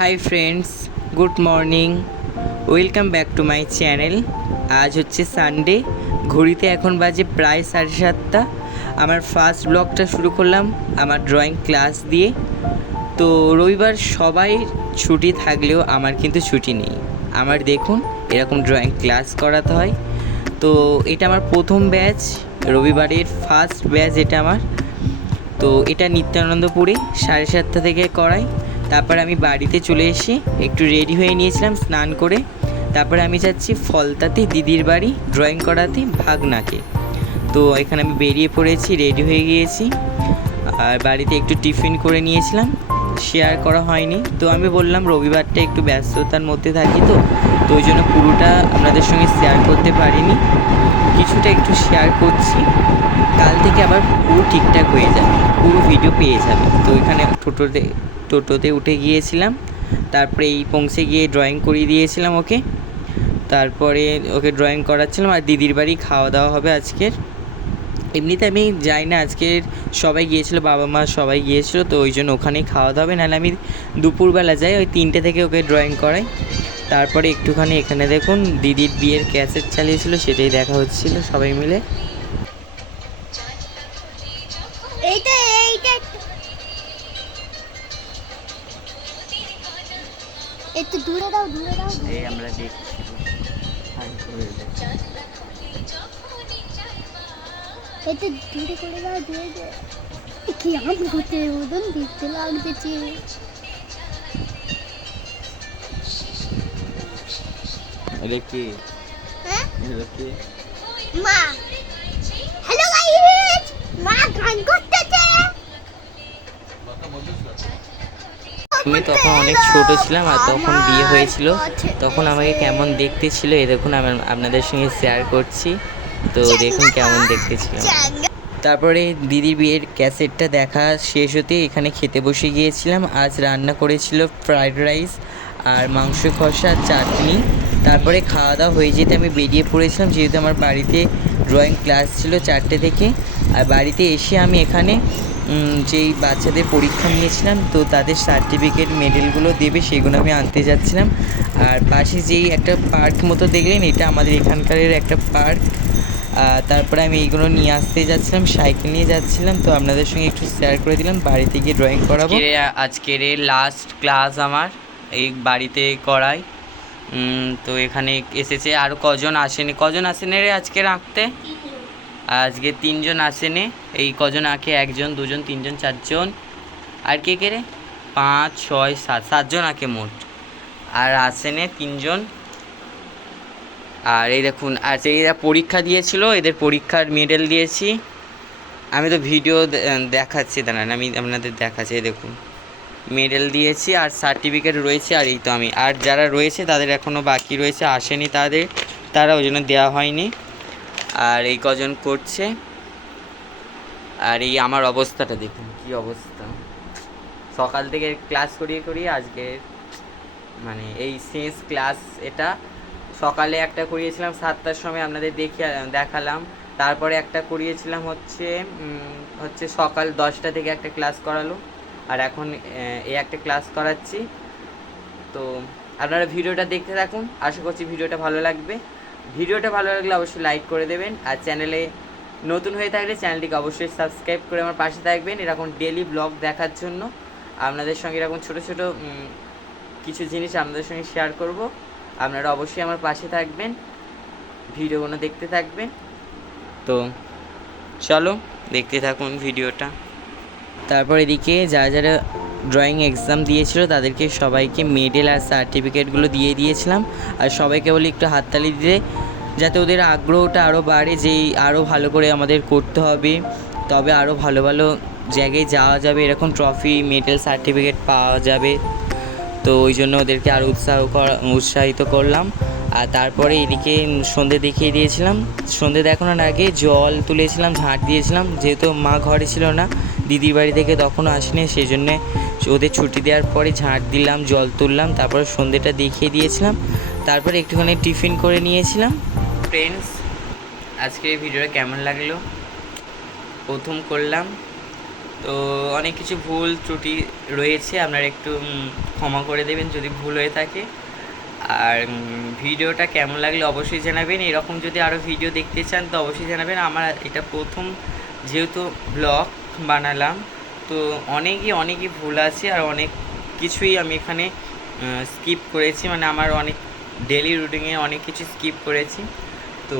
Hi friends, good morning, welcome back to my channel. আজ হচ্ছে Sunday, ঘড়িতে এখন বাজে প্রায় 7:30। আমার ফার্স্ট ব্লগটা শুরু করলাম আমার ড্রয়িং ক্লাস দিয়ে। তো রবিবার সবাই ছুটি থাকলেও আমার কিন্তু ছুটি নেই। আমার দেখুন এরকম ড্রয়িং ক্লাস করাতে হয়। তো এটা আমার প্রথম ব্যাচ, রবিবারের ফার্স্ট ব্যাচ এটা আমার। তো এটা নিত্যানন্দপুরে 7:30 থেকে করাই। তারপর আমি বাড়িতে চলে এসে একটু রেডি হয়ে নিয়েছিলাম স্নান করে। তারপরে আমি যাচ্ছি ফলতাতে দিদির বাড়ি ড্রয়িং করাতে ভাগনাকে। তো এখানে আমি বেরিয়ে পড়েছি, রেডি হয়ে গিয়েছি। আর বাড়িতে একটু টিফিন করে নিয়েছিলাম, শেয়ার করা হয়নি। তো আমি বললাম রবিবারটা একটু ব্যস্ততার মধ্যে থাকি, তো ওই জন্য পুরোটা আপনাদের সঙ্গে শেয়ার করতে পারিনি, কিছুটা একটু শেয়ার করছি। কাল থেকে আবার পুরো ঠিকঠাক হয়ে যাবে, পুরো ভিডিও পেয়ে যাবে। তো এখানে টোটোতে উঠে গিয়েছিলাম, তারপরে এই পৌঁছে গিয়ে ড্রয়িং করিয়ে দিয়েছিলাম ওকে। তারপরে ওকে ড্রয়িং করাচ্ছিলাম। আর দিদির বাড়ি খাওয়া দাওয়া হবে আজকের। এমনিতে আমি যাই না, আজকের সবাই গিয়েছিলো, বাবা মা সবাই গিয়েছিলো, তো ওই জন্য ওখানেই খাওয়া দাওয়া হবে। নাহলে আমি দুপুরবেলা যাই, ওই 3টে থেকে ওকে ড্রয়িং করাই। তারপরে একটুখানি এখানে দেখুন দিদির বিয়ের ক্যাসেট চালিয়েছিল, সেটাই দেখা হচ্ছিলো সবাই মিলে। একটু দূরে দাও এই আমরা দেখছি একটু দূরে করে দাও কি আম হতে মতন দেখতে লাগতেছে। এটা কি? হ্যাঁ এটা কি? মা, হ্যালো গাইস, মা গান করতেছে। আমি তখন অনেক ছোট ছিলাম, আর তখন বিয়ে হয়েছিল। তখন আমাকে কেমন দেখতে ছিল এ দেখুন, আমি আপনাদের সঙ্গে শেয়ার করছি। তো দেখুন কেমন দেখতে ছিল। তারপরে দিদির বিয়ের ক্যাসেটটা দেখা শেষ হতে এখানে খেতে বসে গিয়েছিলাম। আজ রান্না করেছিল ফ্রাইড রাইস আর মাংস কষা, চাটনি। তারপরে খাওয়া দাওয়া হয়ে যেতে আমি বেরিয়ে পড়েছিলাম, যেহেতু আমার বাড়িতে ড্রয়িং ক্লাস ছিল 4টে থেকে। আর বাড়িতে এসে আমি এখানে যেই বাচ্চাদের পরীক্ষা নিয়েছিলাম, তো তাদের সার্টিফিকেট মেডেলগুলো দেবে, সেগুলো আমি আনতে যাচ্ছিলাম। আর পাশে যেই একটা পার্ক মতো দেখলেন, এটা আমাদের এখানকারের একটা পার্ক। তারপরে আমি এইগুলো নিয়ে আসতে যাচ্ছিলাম, সাইকেল নিয়ে যাচ্ছিলাম। তো আপনাদের সঙ্গে একটু শেয়ার করে দিলাম, বাড়িতে গিয়ে ড্রয়িং করাবো। আজকের লাস্ট ক্লাস আমার এই বাড়িতে করাই। তো এখানে এসেছে আরও কজন আসেনি রে আজকে আঁকতে? আজকে 3জন আসেনি। এই কজন আঁকে, 1জন 2জন 3জন 4জন, আর কে রে 5 6 7 7জন আঁকে মোট। আর আসেনি 3জন। আর এই দেখুন, আর এরা পরীক্ষা দিয়েছিল, এদের পরীক্ষার মেডেল দিয়েছি। আমি তো ভিডিও দেখাচ্ছি, দাঁড়ান আমি আপনাদের দেখাচ্ছি। এই দেখুন মেডেল দিয়েছি আর সার্টিফিকেট রয়েছে। আর এই তো আমি, আর যারা রয়েছে তাদের এখনও বাকি রয়েছে, আসেনি তারা ওই জন্য দেওয়া হয়নি। আর এই কজন করছে। আর এই আমার অবস্থাটা দেখুন কি অবস্থা, সকাল থেকে ক্লাস করিয়ে আজকে মানে এই শেষ ক্লাস। এটা সকালে একটা করিয়েছিলাম 7টার সময়, আপনাদের দেখালাম। তারপরে একটা করিয়েছিলাম হচ্ছে সকাল 10টা থেকে একটা ক্লাস করালো। আর এখন এই একটা ক্লাস করাচ্ছি। তো আপনারা ভিডিওটা দেখতে থাকুন, আশা করছি ভিডিওটা ভালো লাগবে। ভিডিওটা ভালো লাগলে অবশ্যই লাইক করে দেবেন। আর চ্যানেলে নতুন হয়ে থাকলে চ্যানেলটিকে অবশ্যই সাবস্ক্রাইব করে আমার পাশে থাকবেন, এরকম ডেলি ব্লগ দেখার জন্য। আপনাদের সঙ্গে এরকম ছোটো ছোটো কিছু জিনিস আপনাদের সঙ্গে শেয়ার করব। আপনারা অবশ্যই আমার পাশে থাকবেন, ভিডিওগুলো দেখতে থাকবেন। তো চলো দেখতে থাকুন ভিডিওটা। তারপর এদিকে যারা ড্রয়িং এক্সাম দিয়েছিল তাদেরকে সবাইকে মেডেল আর সার্টিফিকেটগুলো দিয়ে দিয়েছিলাম। আর সবাইকে বলি একটু হাততালি দিতে, যাতে ওদের আগ্রহটা আরও বাড়ে, যেই আরও ভালো করে আমাদের করতে হবে, তবে আরও ভালো ভালো জায়গায় যাওয়া যাবে, এরকম ট্রফি মেডেল সার্টিফিকেট পাওয়া যাবে। তো ওই জন্য ওদেরকে আরও উৎসাহিত করলাম। আর তারপরে এদিকে সন্ধে দেখিয়ে দিয়েছিলাম। সন্ধে দেখানোর আগে জল তুলেছিলাম, ঝাঁট দিয়েছিলাম, যেহেতু মা ঘরে ছিল না, দিদির বাড়ি থেকে তখনও আসেনি, সেই জন্যে ওদের ছুটি দেওয়ার পরে ঝাঁট দিলাম, জল তুললাম, তারপরে সন্ধেটা দেখিয়ে দিয়েছিলাম। তারপরে একটুখানি টিফিন করে নিয়েছিলাম। ফ্রেন্ডস, আজকের এই ভিডিওটা কেমন লাগলো? প্রথম করলাম, তো তো অনেক কিছু ভুল ত্রুটি রয়েছে, আপনারা একটু ক্ষমা করে দেবেন যদি ভুল হয়ে থাকে। আর ভিডিওটা কেমন লাগলে অবশ্যই জানাবেন। এরকম যদি আরও ভিডিও দেখতে চান তো অবশ্যই জানাবেন। আমার এটা প্রথম যেহেতু ব্লগ বানালাম, তো অনেকই ভুল আছে আর অনেক কিছুই আমি এখানে স্কিপ করেছি, মানে আমার অনেক ডেলি রুটিনে অনেক কিছু স্কিপ করেছি। তো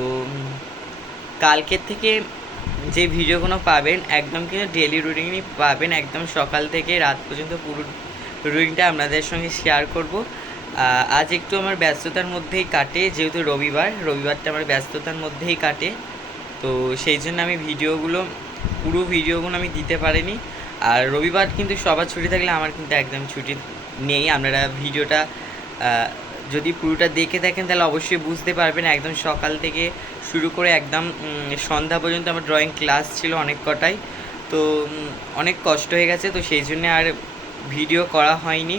কালকের থেকে যে ভিডিওগুলো পাবেন একদম কিন্তু ডেলি রুটিনই পাবেন, একদম সকাল থেকে রাত পর্যন্ত পুরো রুটিনটা আপনাদের সঙ্গে শেয়ার করব। আজ একটু আমার ব্যস্ততার মধ্যেই কাটে, যেহেতু রবিবারটা আমার ব্যস্ততার মধ্যেই কাটে, তো সেই জন্য আমি পুরো ভিডিওগুলো আমি দিতে পারিনি। আর রবিবার কিন্তু সবার ছুটি থাকলে আমার কিন্তু একদম ছুটি নেই। আপনারা ভিডিওটা যদি পুরোটা দেখে থাকেন তাহলে অবশ্যই বুঝতে পারবেন। একদম সকাল থেকে শুরু করে একদম সন্ধ্যা পর্যন্ত আমার ড্রয়িং ক্লাস ছিল অনেক কটাই, তো অনেক কষ্ট হয়ে গেছে, তো সেই জন্য আর ভিডিও করা হয়নি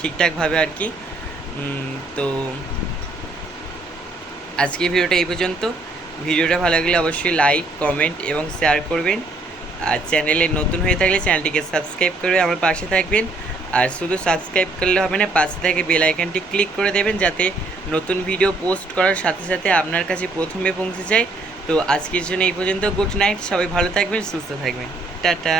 ঠিকঠাকভাবে আর কি। তো আজকে ভিডিওটা এই পর্যন্ত। ভিডিওটা ভালো লাগলে অবশ্যই লাইক, কমেন্ট এবং শেয়ার করবেন। আর চ্যানেলে নতুন হয়ে থাকলে চ্যানেলটিকে সাবস্ক্রাইব করে আমার পাশে থাকবেন। আর শুধু সাবস্ক্রাইব করলে হবে না, পাশে থেকে বেল আইকনটি ক্লিক করে দেবেন যাতে নতুন ভিডিও পোস্ট করার সাথে সাথে আপনার কাছে প্রথমে পৌঁছে যায়। তো আজকের জন্য এই পর্যন্ত। গুড নাইট, সবাই ভালো থাকবেন, সুস্থ থাকবেন, টাটা।